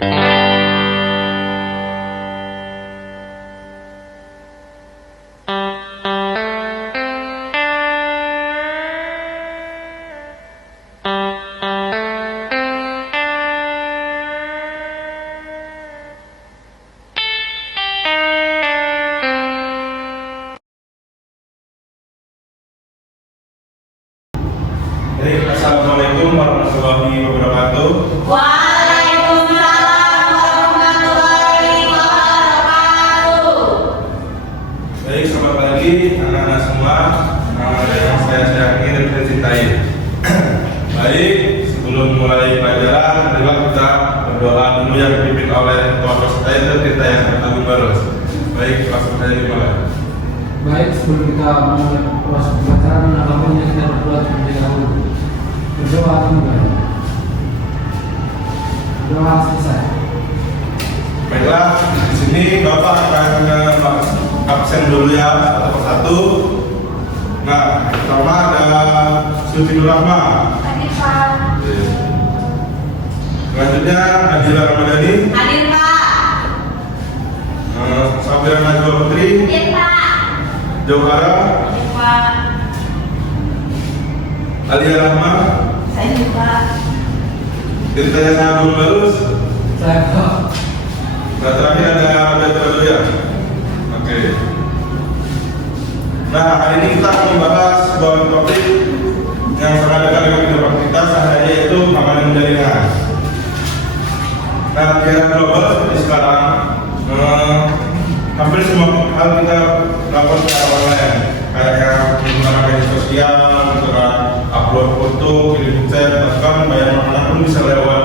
Assalamualaikum warahmatullahi wabarakatuh. Waalaikumsalam warahmatullahi wabarakatuh. Baik, selamat pagi anak-anak semua yang saya sayangi dan saya cintai. Baik, sebelum mulai pelajaran, marilah kita berdoa dulu yang dipimpin oleh Ketua Kelas dan kita yang Agung Barus. Baik, langsung saja dimulai. Baik, sebelum kita memulai proses pembelajaran, apapun yang kita berdoa terlebih dahulu. Berdoa kembali. Doa selesai. Baiklah, di sini Bapak akan absen dulu ya satu persatu. Nah, pertama ada Suti Nurrahma. Hadir Pak. Selanjutnya Adila Ramadhani. Hadir Pak. Sabira Najwa Putri. Hadir Pak. Jauhara. Hadir Pak. Alia Rahma. Saya juga. Ceritanya Agung Barus. Saya Pak. Nah, terakhir ada Roberto ya. Oke. Nah, hari ini kita akan membahas sebuah topik yang sangat dekat dengan kehidupan kita sehari-hari, yaitu keamanan jaringan. Nah, di era global seperti sekarang, hampir semua hal kita lakukan secara online, kayak menggunakan media sosial, upload foto, kirim chat, bahkan bayar makanan pun bisa lewat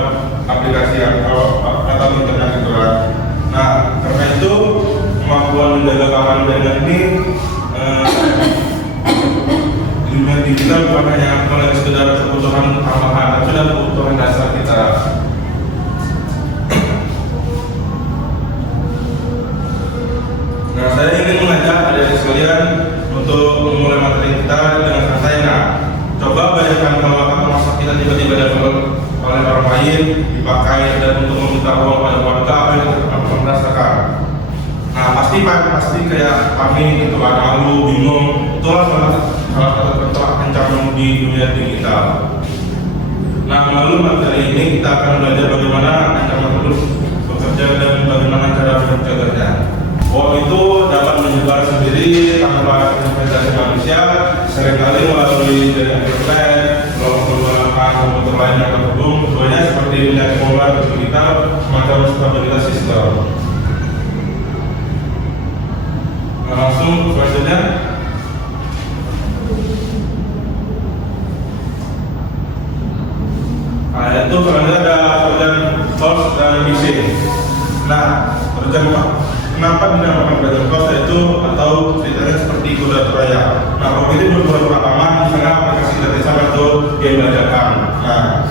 aplikasi atau internet gitu kan. Nah, karena itu kemampuan menjaga keamanan jaringan ini di dunia digital bukan hanya sekedar kebutuhan tambahan, tapi sudah kebutuhan dasar kita. Nah, saya ingin mengajak adik-adik sekalian untuk memulai materi kita dengan santai. Nah, coba bayangkan kalau masa kita tiba-tiba dapat oleh orang lain dipakai dan untuk meminta uang pada warga, apa yang kita merasakan? Nah, pasti kayak kami gitu kan, malu, bingung. Itulah salah satu bentuk ancaman di dunia digital. Nah, melalui materi ini kita akan belajar bagaimana ancaman terus bekerja dan bagaimana cara mencegahnya. Itu dapat menyebar sendiri tanpa intervensi manusia, seringkali melalui jaringan internet, menggunakan komputer lain yang terhubung, semuanya seperti penyakit pola digital, semacam stabilitas sistem. Nah, langsung selanjutnya. Nah, itu selanjutnya ada pekerjaan host dan phishing. Nah, kenapa dinamakan pekerjaan host itu atau ceritanya seperti kuda raya. Nah, kalau ini beberapa aman, misalnya aplikasi data atau game bajakan. Nah,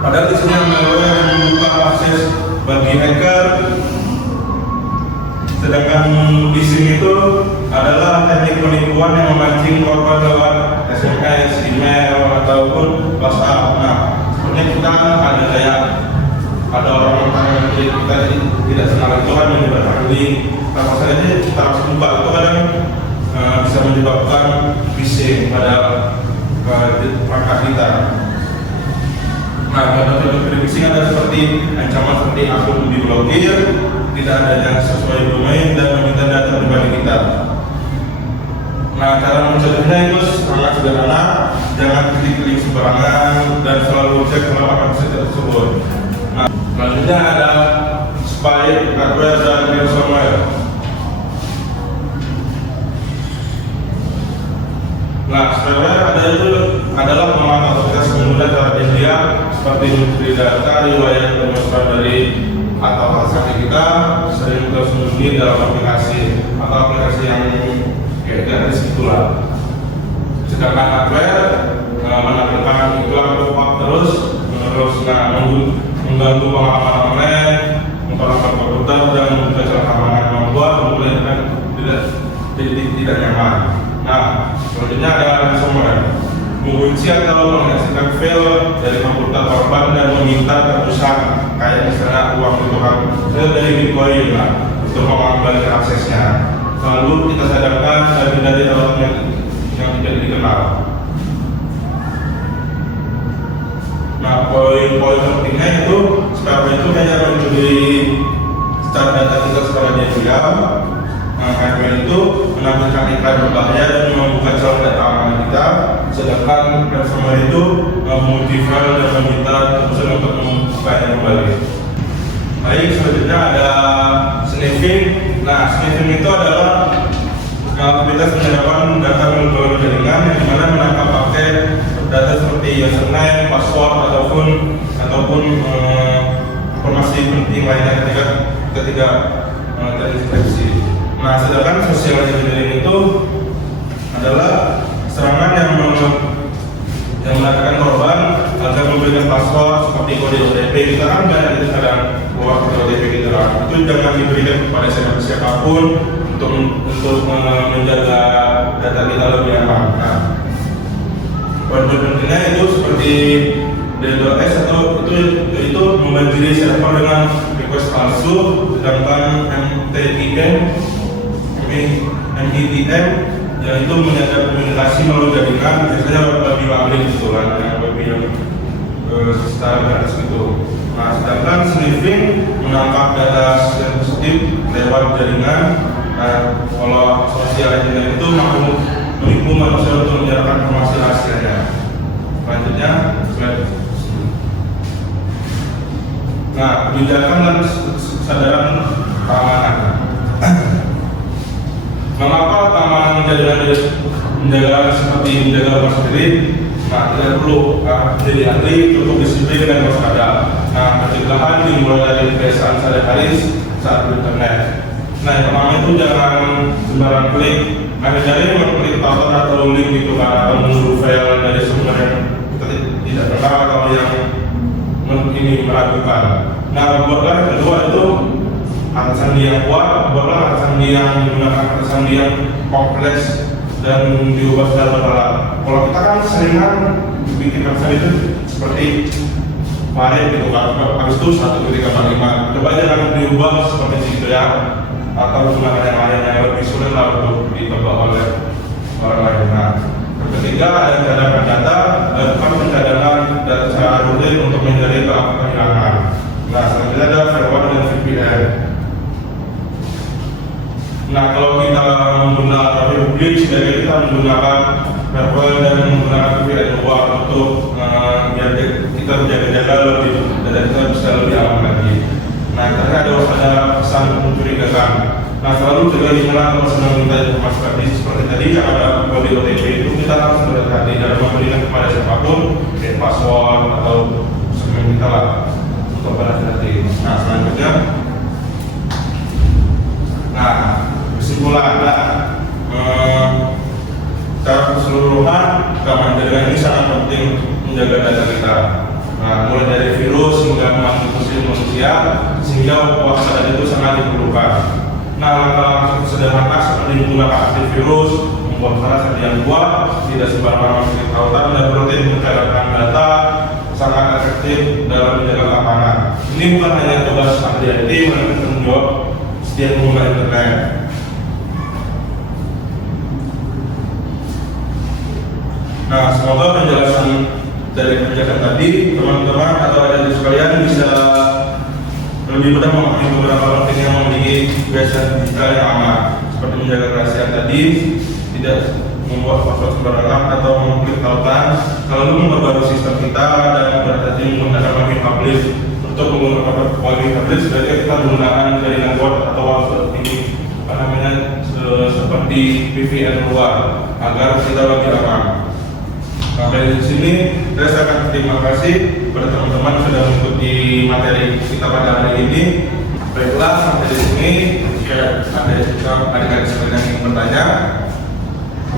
padahal di sini yang membuka akses bagi hacker. Sedangkan phishing itu adalah teknik penipuan yang memancing korban lewat SMS, email, ataupun WhatsApp. Nah, sebenarnya kita ada orang yang kita tidak senang itu kan menyebarkan link. Kalau saja kita harus buka itu kadang bisa menyebabkan phishing pada perangkat kita. Nah, contoh-contoh phishing ada seperti ancaman seperti akun diblokir, tidak adanya sesuai domain dan meminta data pribadi kita. Nah, cara mencegahnya itu sangat sederhana, jangan klik sembarangan dan selalu cek kelengkapan website tersebut. Nah, selanjutnya ada spy hardware dan ransomware. Nah, spyware adalah pemahaman otoritas pengguna cara dia seperti mencuri data, riwayat pemesan dari atau transaksi kita sering tersembunyi dalam aplikasi atau aplikasi yang gratis itulah. Sedangkan hardware menampilkan iklan pop-up terus mengganggu pengalaman online, memperlambat komputer dan membuka keamanan membuat penggunaan tidak nyaman. Nah, selanjutnya ada ransomware, mengunci atau menghasilkan file dari komputer korban dan meminta tebusan kayak misalnya uang itu kan dari Bitcoin lah untuk mengembalikan aksesnya. Lalu kita sadarkan dari alat yang tidak dikenal. Nah, poin-poin pentingnya itu sekarang itu hanya mencuri secara data kita secara digital. Nah, HTML itu menampilkan iklan berbahaya dan membuka celah data aman kita, sedangkan ransomware itu memulti file dan meminta terusan untuk membukanya kembali. Baik, selanjutnya ada sniffing. Nah, sniffing itu adalah aktivitas penyadapan data melalui jaringan yang dimana menangkap paket data seperti username, password ataupun informasi penting lainnya ketika terinfeksi. Nah, sedangkan social engineering itu adalah serangan yang mengatakan korban agar memberikan password seperti kode OTP. Kita kan banyak itu kadang keluar kode OTP gitu lah. Itu jangan diberikan kepada siapapun untuk menjaga data kita lebih aman. Nah, poin-poin pentingnya itu seperti DDoS atau itu membanjiri server dengan request palsu, sedangkan MITM yang itu menyadap komunikasi melalui jaringan, biasanya lebih publik gitu kan, yang lebih secara gratis gitu. Nah, sedangkan sniffing menangkap data sensitif lewat jaringan. Nah, kalau sosial engineering itu mampu menipu manusia untuk menyerahkan informasi rahasianya. Selanjutnya, slide. Nah, kebijakan dan kesadaran keamanan. Mengapa keamanan menjaga seperti menjaga rumah sendiri? Nah, tidak perlu menjadi ahli, cukup disiplin dan waspada. Nah, pencegahan dimulai dari kebiasaan sehari-hari saat berinternet. Nah, yang pertama itu jangan sembarang klik. Hindari mengklik author atau link gitu kan, atau mengunduh file dari sumber yang kita tidak kenal atau yang ini meragukan. Nah, buatlah yang kedua itu kata sandi yang kuat, buatlah kata sandi yang menggunakan kata sandi yang kompleks dan diubah secara berkala. Kalau kita kan seringan bikin kata sandi itu seperti kemarin gitu kan, habis itu 1.45. Coba jangan diubah seperti itu ya, atau menggunakan yang lain yang lebih sulit lah untuk ditebak oleh orang lain. Nah, ketiga ada cadangan data, bukan pencadangan data secara rutin untuk menghindari kehilangan. Nah, selanjutnya ada firewall dan VPN. Nah, kalau kita menggunakan publik, sebaiknya kita menggunakan firewall dan menggunakan VPN luar untuk biar kita menjaga-jaga lebih dan kita bisa lebih aman lagi. Nah, terkadang ada pesan mencurigakan. Nah, selalu jaga email atau senang minta informasi tadi seperti tadi yang ada kode OTP itu kita harus berhati-hati dalam memberikan kepada siapapun password atau sesuatu kita lah untuk berhati-hati. Nah, selanjutnya, nah kesimpulan secara keseluruhan keamanan jaringan ini sangat penting menjaga data kita. Nah, mulai dari virus hingga manipulasi manusia, sehingga kewaspadaan itu sangat diperlukan. Nah, langkah sederhana seperti menggunakan antivirus, membuat salah yang kuat, tidak sembarangan mengklik tautan, dan rutin mencatatkan data sangat efektif dalam menjaga keamanan. Ini bukan hanya tugas ahli IT, melainkan tanggung jawab setiap pengguna internet. Nah, semoga penjelasan dari kebijakan tadi teman-teman atau adik-adik sekalian bisa lebih mudah memahami beberapa penting yang memiliki kebiasaan digital yang aman, seperti menjaga kerahasiaan tadi, tidak membuat password sembarangan atau mengklik tautan, selalu memperbarui sistem kita dan berhati-hati menggunakan login public. Untuk menggunakan login public, sebaiknya kita menggunakan jaringan kuat atau ini seperti VPN luar agar kita lebih aman. Sampai di sini, saya sangat terima kasih kepada teman-teman yang sudah mengikuti materi kita pada hari ini. Baiklah, sampai di sini. Jika ada adik-adik sekalian yang ingin bertanya.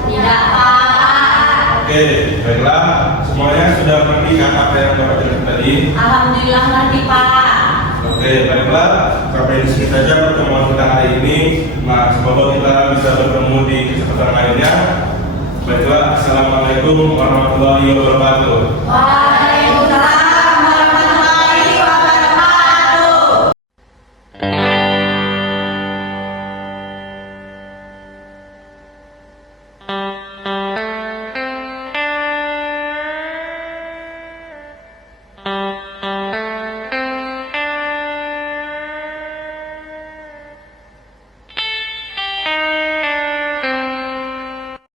Tidak, Pak. Oke, baiklah. Semuanya sudah mengerti kan apa yang Bapak jelaskan tadi? Alhamdulillah ngerti, Pak. Oke, baiklah. Sampai di sini saja pertemuan kita hari ini. Nah, semoga kita bisa bertemu di kesempatan lainnya. Baiklah, assalamualaikum warahmatullahi wabarakatuh.